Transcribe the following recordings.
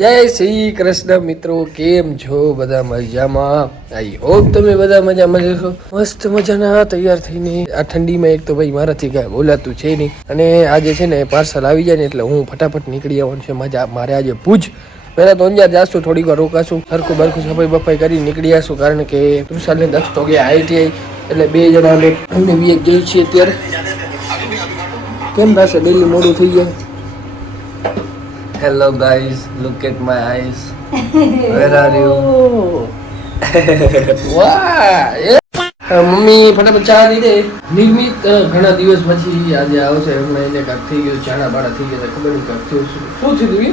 જય શ્રી કૃષ્ણ મિત્રો, કેમ છો? બધા મજામાં? આઈ હોપ તમે બધા મજામાં જશો મસ્ત મજાના, તૈયાર થઈને. આ ઠંડીમાં એક તો ભાઈ મારાથી કાંઈ બોલાતું છે નહીં. અને આજે છે ને પાર્સલ આવી જાય ને એટલે હું ફટાફટ નીકળી આવવાનું છે. મજા, મારે આજે ભૂજ. પહેલાં તો અંજાર જાશું, થોડીક વાર રોકાશું. સરખું બરખું સફાઈ બફાઈ કરી નીકળી આવશું કારણ કે તુષારને દક્ષ તો ગયા આઈટીઆઈ, એટલે બે જણા અમે બી એક જઈ છીએ અત્યારે. કેમ પાસે ડેલી મોડું થઈ જાય. Hello guys, look at my eyes. Where are you? વાહ મમ્મી ફટાફટ ચા દઈ દે. નિર્મિત ઘણા દિવસ પછી આજે આવશે. હમણાં એને કાંક થઈ ગયું ચાણા બાણા થઈ ગયા ખબર નહીં કાંક થયું શું. થયું તું એ?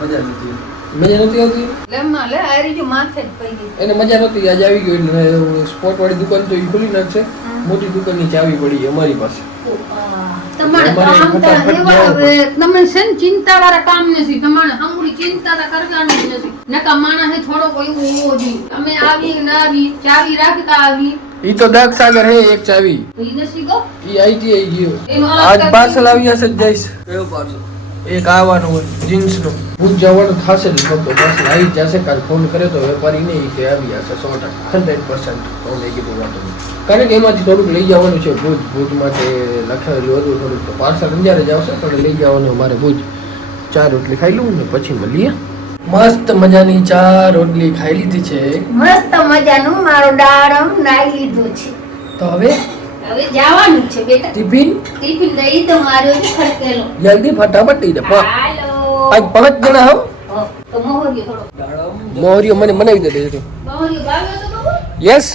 મજા નથી મજા નથી આવતી? લેમાં લે આરી જો માથે જ પડી ગઈ એને મજા નથી આજે આવી ગયો. સ્પોટ વાળી દુકાન તો એ ખુલી નાખશે. મોટી દુકાનની ચાવી પડી અમારી પાસે. તમારે કામ તો એવા તમે છે ને ચિંતા વાળા કામ નથી. તમારે હંગુડી ચિંતા તો કરવાની જ નથી. નકા માણસે થોડો કોઈ હોવો જોઈએ. તમે આવી ના આવી ચાવી રાખતા આવી. ઈ તો દાગ સાગર હે એક ચાવી. ઈ નથી ગો. ઈ આઈટીઆઈ ગયો. આજ પાર્સલ આવી હશે જઈશ. કયો પાડશો એક આવવાનું હોય જીન્સનું. ભૂજ જવાનું થશે આવી જશે. કાલ ફોન કરે તો વેપારી એ કે આવી જશે સો ટકા. હંડ્રેડ પર્સન્ટ મેં કીધું વાંધો નહીં. કારણ કે એમાંથી થોડુંક લઈ જવાનું છે ભુજ. ભુજમાં માટે લખાવેલું હતું થોડુંક તો પાર્સલ અંજારે જ આવશે પણ લઈ જવાનું મારે ભુજ. ચાર રોટલી ખાઈ લઉં ને પછી મળીએ. મસ્ત મજાની ચાર રોટલી ખાઈ લીધી છે મસ્ત મજાનું મારો ડાળમ નાઈ લીધો છે. તો હવે? હવે જવાનું છે બેટા. ટિફિન? ટિફિન દઈ તો મારો જ ખડકેલો જલ્દી ફટાફટ દઈ દે પ- આજ પાંચ જણા હો? તો મોહરીયો થોડો. દાડમ મને બનાવી દે દેજો મોહરીયો ભાવ્યો તો બાબુ યસ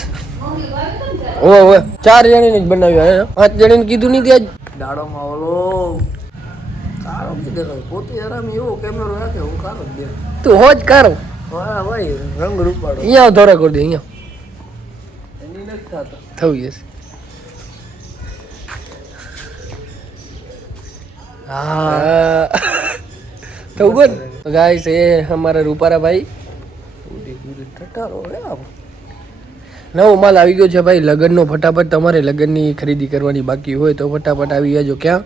મોહરીયો ભાવ્યો તો ને તારે? ઓવે ઓવે. ચાર જણીને જ બનાવ્યા હે. પાંચ જણીને કીધું નહીં ત્યાં દાડોમાં ઓલો કારો કીધે પોતે આરામ એવો કેમેરો રાખે હું કારો જ તું હોજ કારો. હા ભાઈ રંગ રૂપાળો. અહીંયા ધોરા કરી દે અહીંયા. એની નથી થતો. થવું જશે હા. ગુડ તો ગાઈસ એ અમારા રૂપારા ભાઈ ટટારો રે આમ નવો માલ આવી ગયો છે ભાઈ લગ્નનો ફટાફટ તમારે લગ્નની ખરીદી કરવાની બાકી હોય તો ફટાફટ આવી જાજો. ક્યાં?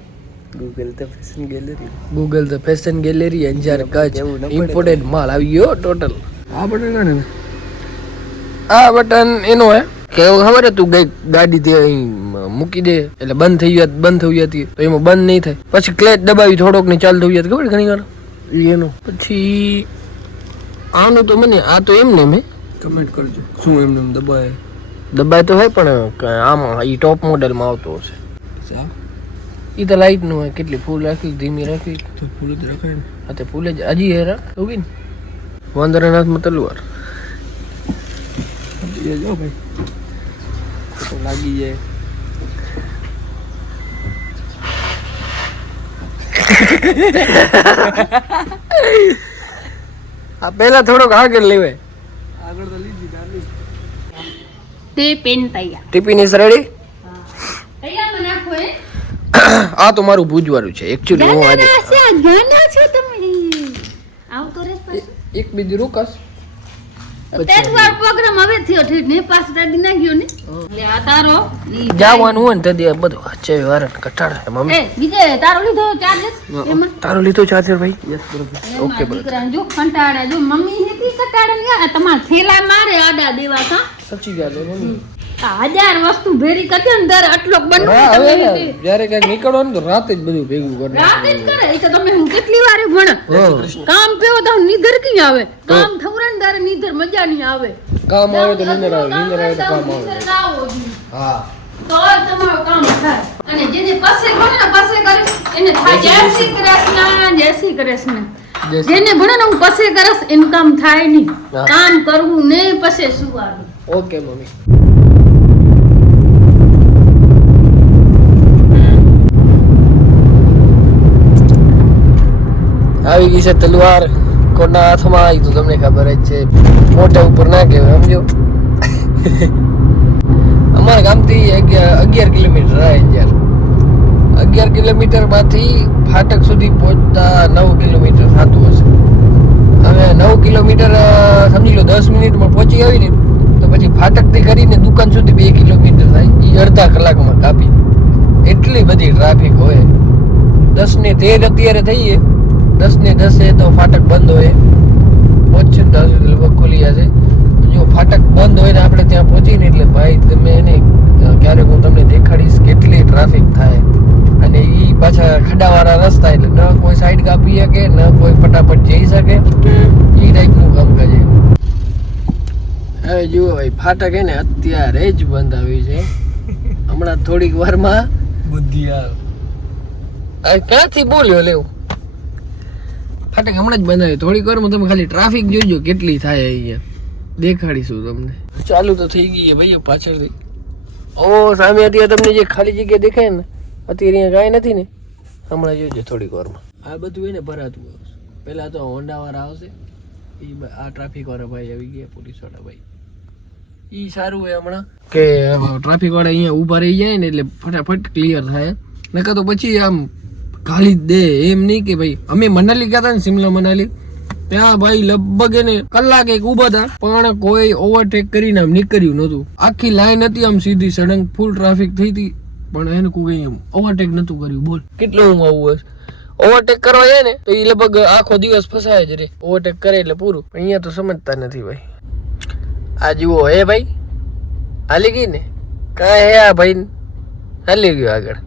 Google the fashion gallery Google the fashion gallery Anjar Kutch. Imported માલ આવી ગયો ટોટલ આ બટન ને? આ બટન એનો હે. કે ખબર તું ગઈ ગાડી તે અહીં મૂકી દે એટલે બંધ થઈ ગયા બંધ થઈ જતી તો એમાં બંધ નહીં થાય. પછી ક્લેચ દબાવી થોડોક ને ચાલુ થઈ જાય ખબર ઘણી વાર એનો. પછી આનું તો મને આ તો એમ ને મેં. કમેન્ટ કરજો. શું એમને એમ દબાય? દબાય તો હોય પણ આમ એ ટોપ મોડેલમાં આવતો હશે. એ તો લાઈટનું હોય કેટલી ફૂલ રાખી ધીમી રાખી. તો ફૂલ જ રાખાય ને. હા તે ફૂલ જ હજી હેરા ઉગી ને. વાંદરાનાથમાં તલવાર. જો ભાઈ. તો લાગી જાય. આ પહેલા થોડોક આગળ લેવાય. આગળ તો લીધી નાની તે તૈયાર ટિફિન ઇઝ રેડી તૈયારમાં નાખો એ. આ તો મારું ભૂજવાળું છે એકચ્યુઅલી હું આજે ગાના છો તમે. આવતો રે પાછો. એક બીજું રોકાશ. પ્રોગ્રામ હવે થયો ઠીક ને પાછો દાદી ના ગયો ને. એટલે આ તારો. જવાનું હોય ને બધું. વાંચે વારણ કટાડે મમ્મી. બીજે તારો લીધો ચાર્જસ એમાં? તારો લીધો ચાર્જર ભાઈ? યસ બરોબર. ઓકે, એમાં જો કંટાળે જો મમ્મી હેતી કંટાળે ને તમાર થેલા મારે આડા દેવા કા સચી ગયા મમ્મી હજાર વસ્તુ ભેરી કરતી ને ત્યારે આટલો બનવું હવે નીકળો ને. જ્યારે તો રાતે જ બધું ભેગું કરે. રાતે જ કરે? એ તો તમે હું કેટલી વાર ભણ? કામ પેવો તો નીધર કી આવે? કામ થવરે ને તારે નીધર મજા નહીં આવે. કામ આવે તો નીંદર આવે નીંદર આવે તો કામ આવે. હા. તો તમારું કામ થાય. અને જેને પાસે ભણે ને પાસે કરે એને થાય. જય શ્રી કૃષ્ણ જય શ્રી કૃષ્ણ. જેને ભણે ને હું પાસે કરસ એનું કામ થાય નહીં. કામ કરવું ને પછી સુવાનું. ઓકે મમ્મી. આવી ગઈ છે તલવાર. કોના હાથમાં આવી તો તમને ખબર જ છે. મોઢા ઉપર ના કહેવાય સમજો? અમારા ગામથી અગિયાર અગિયાર કિલોમીટર આવે યાર. અગિયાર કિલોમીટરમાંથી ફાટક સુધી પહોંચતા નવ કિલોમીટર થતું હશે. હવે નવ કિલોમીટર સમજી લો, દસ મિનિટમાં પહોંચી આવી ને, તો પછી ફાટકથી કરીને દુકાન સુધી બે કિલોમીટર થાય. એ અડધા કલાકમાં કાપી એટલી બધી ટ્રાફિક હોય. દસ ને તેર અત્યારે થઈએ. દસ ને દસે તો ફાટક બંધ હોય. પહોંચશે દસ લગભગ ખુલી જશે. જો ફાટક બંધ હોય ને આપણે ત્યાં પહોંચીને એટલે ભાઈ, તમે એને ક્યારેક હું તમને દેખાડીશ કેટલી ટ્રાફિક થાય. અને એ પાછા ખડાવાળા રસ્તા એટલે ન કોઈ સાઈડ કાપી શકે ન કોઈ ફટાફટ જઈ શકે. એ ટાઈપનું કામ કરે. હવે જુઓ ભાઈ ફાટક હે ને અત્યારે જ બંધ આવી છે. હમણાં થોડીક વારમાં બુદ્ધિ આ ક્યાંથી બોલ્યો લેવું ફાટક હમણાં જ બંધ આવી. થોડીક વારમાં તમે ખાલી ટ્રાફિક જોજો કેટલી થાય અહીંયા. દેખાડીશું તમને. ચાલુ તો થઈ ગઈ છે ભાઈ પાછળથી. ઓ સામે અત્યારે તમને જે ખાલી જગ્યા દેખાય ને અત્યારે અહીંયા કાંઈ નથી ને? હમણાં જોજો થોડીક વારમાં. આ બધું એને ભરાતું આવશે પહેલાં તો હોન્ડા વાળા આવશે. એ આ ટ્રાફિક વાળા ભાઈ આવી ગયા પોલીસવાળા ભાઈ. એ સારું હોય હમણાં. કે ટ્રાફિક વાળા અહીંયા ઊભા રહી જાય ને એટલે ફટાફટ ક્લિયર થાય. નકર તો પછી આમ ખાલી દે એમ નહીં કે ભાઈ અમે મનાલી ગયા હતા ને સિમલા મનાલી ત્યાં ભાઈ લગભગ એને કલાક એક ઊભા હતા પણ કોઈ ઓવરટેક કરીને આમ નીકળ્યું નહોતું. આખી લાઈન હતી આમ સીધી સડંગ ફૂલ ટ્રાફિક થઈ હતી પણ એને કોઈ એમ ઓવરટેક નતું કર્યું. બોલ. કેટલું હું આવું હશે? ઓવરટેક કરવા જાય ને તો એ લગભગ આખો દિવસ ફસાય જ રે. ઓવરટેક કરે એટલે પૂરું. પણ અહીંયા તો સમજતા નથી ભાઈ. આ જુઓ હે ભાઈ? હાલી ગઈ ને? કાંઈ હે આ ભાઈ હાલી ગયો આગળ.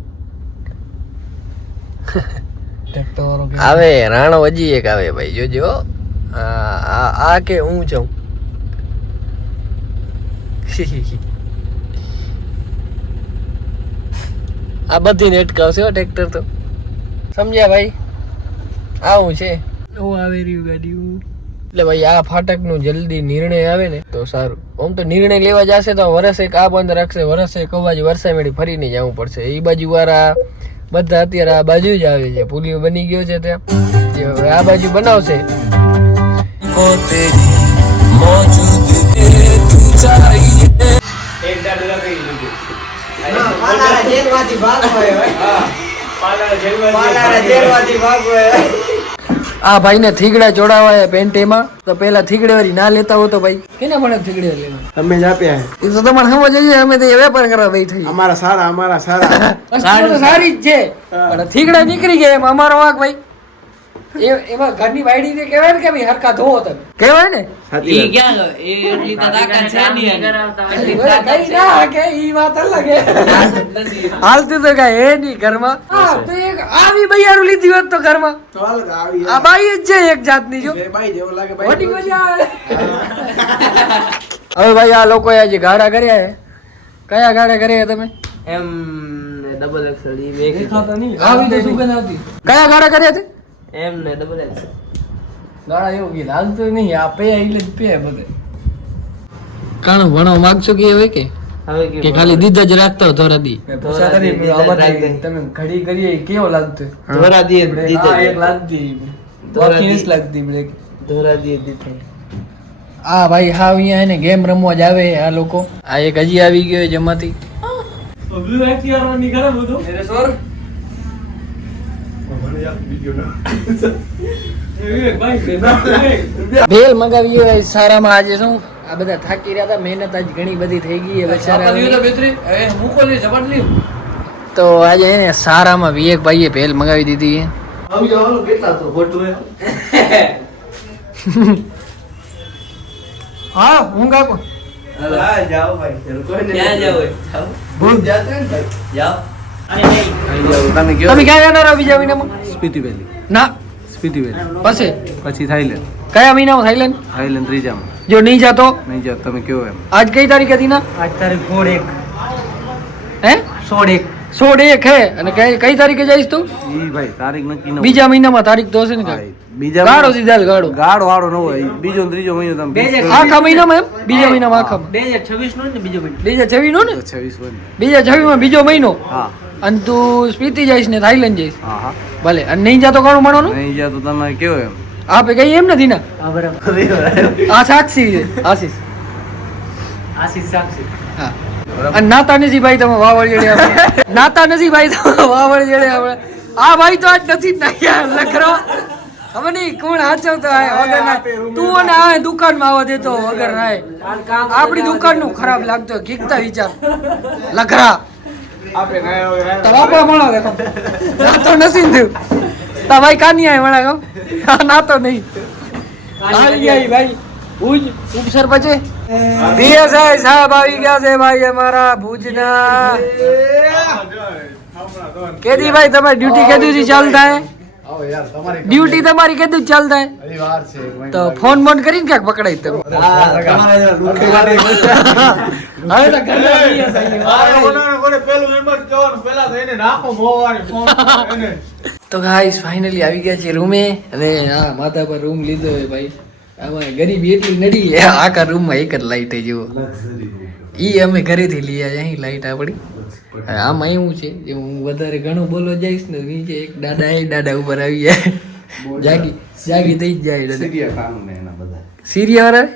આવે રાણો હજી એક આવે ભાઈ. જોજો આ કે હું છું? આ બધી નેટ હો ટ્રેક્ટર તો. સમજ્યા ભાઈ? આવું છે. એવું આવે રહ્યું ગાડીયું એટલે ભાઈ આ ફાટકનું જલ્દી નિર્ણય આવે ને તો સારું. આમ તો નિર્ણય લેવા જશે તો વરસ એક આ બંધ રાખશે વરસ એક અવાજ મેળી ફરીને જવું પડશે. એ બાજુ વાળા બધા અત્યારે આ બાજુ જ આવે છે. પુલિયો બની ગયો છે ત્યાં. હવે આ બાજુ બનાવશે. આ ભાઈને થીગડા ચોડાવા છે પેન્ટેમાં તો પેલા થીગડે વાળી ના લેતા હો તો ભાઈ કેને મને થીગડે લેવા? અમે જ આપ્યા એ તો તમારે સમજ આવી અમે તો વેપાર કરવા બેઠા અમારા સારા અમારા સારા. સારી જ છે પણ થીગડા નીકળી ગયા એમ અમારો વાક ભાઈ. એમાં ઘરની વાયડી ને કહેવાય ને કે ભાઈ હરકા ધોવો તમે કહેવાય ને? સાચી વાત. કઈ ના કે ઈ વાત અલગ હાલતું તો કઈ હે નહીં ઘરમાં. હા તો એક આવી બૈયારું લીધી હોત તો ઘરમાં. તો હાલો આવી આ બાઈ જ છે એક જાતની જો. ભાઈ બાઈ જેવો લાગે મોટી બાઈ મજા આવે. હવે ભાઈ આ લોકોએ આજે ગાડા કર્યા હે કયા ગાડા કર્યા તમે? એમ ડબલ એક્સેલ ઈ બે નહીં. આવી તો સુગંધ આવતી કયા ગાડા કર્યા છે? એમ ને ડબલ એક્સ દાડા એવું કે હાલતું નહીં આ પે એટલે જ પે બધે. કાણો ભણો માગશો કે હોય કે? કે ખાલી દીધા જ રાખતો ધોરા દી. તમે ઘડી કરીએ કેવો લાગતો? ધોરા દીધા એક લાગતી ધોરા દી- લાગતી બ્રેક ધોરા દીએ દીધે આ ભાઈ હા અહીંયા એને ગેમ રમવા જ આવે આ લોકો. આ એક હજી આવી ગયો છે જમાતી ભેલ મગાવી હોય સારામાં આજે શું? આ બધા થાકી રહ્યા હતા મહેનત આજ ઘણી બધી થઈ ગઈ બચારા તો આજે એને સારામાં વિવેક ભાઈએ ભેલ મગાવી દીધી હે હા કાકો જાઓ? ભાઈ. જાઓ. કોઈ ને તમે ક્યાં બીજા મહિનામાં? સ્પીતિ વેલી. ના. સ્પીતિ વેલી. પછી? પછી થાઈલેન્ડ. કયા મહિનામાં? થાઈલેન્ડ? થાઈલેન્ડ ત્રીજામાં. જો નહીં જાતો? નહીં જાઓ તમે કયો એમ? આજ કઈ તારીખ હતી ના આજ તારીખ સોળ એક. હે? સોળ એક. સોળ એક હે. અને કઈ કઈ તારીખે જઈશ તું? ઈ ભાઈ તારીખ નક્કી ન બીજા મહિનામાં તારીખ તો હશે ને ભાઈ બીજા ગાળો સીધા ગાળો. ગાડો વાળો ન હોય. બીજો ને ત્રીજો મહિનો તમે આખા મહિનામાં એમ? બીજા મહિનામાં આખા બે હજાર છવ્વીસ નો ને બીજો મહિનો. બીજા છવ્વીસ નો ને? કરો તો છવ્વીસ બીજા છવ્વીસમાં બીજો મહિનો? હા. અને તું સ્પીતિ જઈશ ને થાઈલેન્ડ જઈશ. હા હા ભલે. અને નહીં જાતો ઘણું મળવાનું? નહીં જા તો તમે કયો એમ? આપે કઈ એમ નથી ને? હા બરાબર. આ સાક્ષી છે. આશીષ. આશીષ સાક્ષી. હા. અને નાતા નથી ભાઈ તમે વાવળ જેડે આપણે. નાતા નથી ભાઈ તમે વાવળ જેડે આપણે. આ ભાઈ તો આજ નથી નાખ્યા લખરો હવે નહીં કોણ હાચવતો હોય વગર ના તું અને આ દુકાનમાં આવવા દેતો વગર ના આપણી દુકાનનું ખરાબ લાગતો. ગીકતા વિચાર. લખરા આપણે ગયા હોય તો. નથી થયું. તા ભાઈ કાની આય વણા ગમ ના તો નહીં. આવી ગઈ ભાઈ. ભુજ ઉપસરપંચે પીએસઆઈ સાહેબ આવી ગયા છે ભાઈ અમારા ભુજના. કેદી ભાઈ તમારી ડ્યુટી કેદી ચાલુ થાય? ડ્યુટી તમારી કેદી ચાલ થાય તો ફોન બોન કરીને ક્યાંક પકડાય તમે? તો. ગાઈસ ફાઇનલી આવી ગયા છે રૂમે. અને હા માથા પર રૂમ લીધો હોય ભાઈ. આમાં ગરીબી એટલી નડી આખા રૂમમાં એક જ લાઈટ જેવો ઈ અમે ઘરેથી લઈ આવ્યા અહીં લાઈટ આપણી. આમાં એવું છે. કે હું વધારે ઘણું બોલવા જઈશ ને નીચે એક દાદા એ દાદા ઉપર આવી જાય જાગી જાગી થઈ જાય સિરિયા વાળા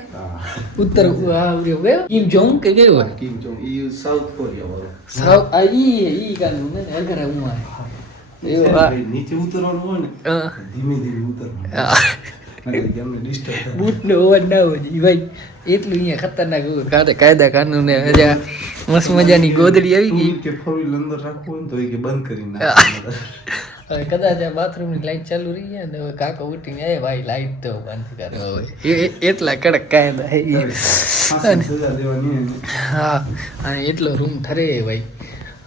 ઉત્તર આ ઉર્યો કયો કિમ જોંગ ઈ સાઉથ કોરિયા વાળો સાઉથ આ ઈ ઈ કાનું ને અગર હું. આ નીચે ઉતરવાનું હોય ને ધીમે ધીમે ઉતરવાનું. બૂટનો અવાજ ના હોવો ભાઈ એટલું અહીંયા ખતરનાક હોય. કાયદા કાનૂન ને હજા મસ્ત મજાની ગોદડી આવી ગઈ. કે ફોર અંદર રાખવું તો કે બંધ કરી હા. હવે કદાચ આ બાથરૂમની લાઈટ ચાલુ રહી ગયા ને હવે કાકો ઉઠીને આવે ભાઈ લાઈટ તો બંધ કરો. હવે એ- એ- એટલા કડક કાયદા હે અને એટલો રૂમ ઠરે ભાઈ.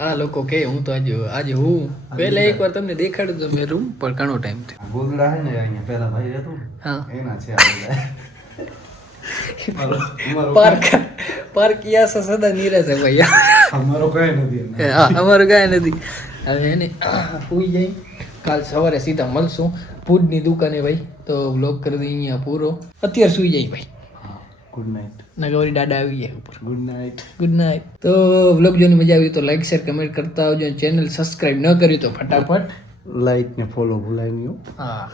આ લોકો કે હું તો આજે આજે હું. પહેલા એકવાર તમને દેખાડું તો મેં રૂમ પણ ઘણો ટાઈમ થયો. આ ગોદડા હે ને અહીંયા પેલા ભાઈ રહેતો હા. એના છે આ પાર્ક પાર્ક યા સદા નિરાશ હે ભાઈ. અમારો કાંઈ નથી હા અમારું કાંઈ નથી. હવે એને સુઈ જાય. કાલ સવારે સીધા મળશું. ફૂડની દુકાને ભાઈ તો વ્લોગ કરી દઈએ અહીંયા પૂરો. અત્યારે સુઈ જાય ભાઈ. ગુડ નાઇટ નગવરી દાદા આવી ગયા ઉપર. ગુડ નાઇટ ગુડ નાઇટ તો વ્લોગ જોની મજા આવી તો લાઈક શેર કમેન્ટ કરતા આવજો ચેનલ સબસ્ક્રાઇબ ન કર્યું તો ફટાફટ. લાઈક ને ફોલો ભૂલાઈ નહીં હા.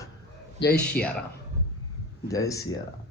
જય શિયારામ. જય સિયારામ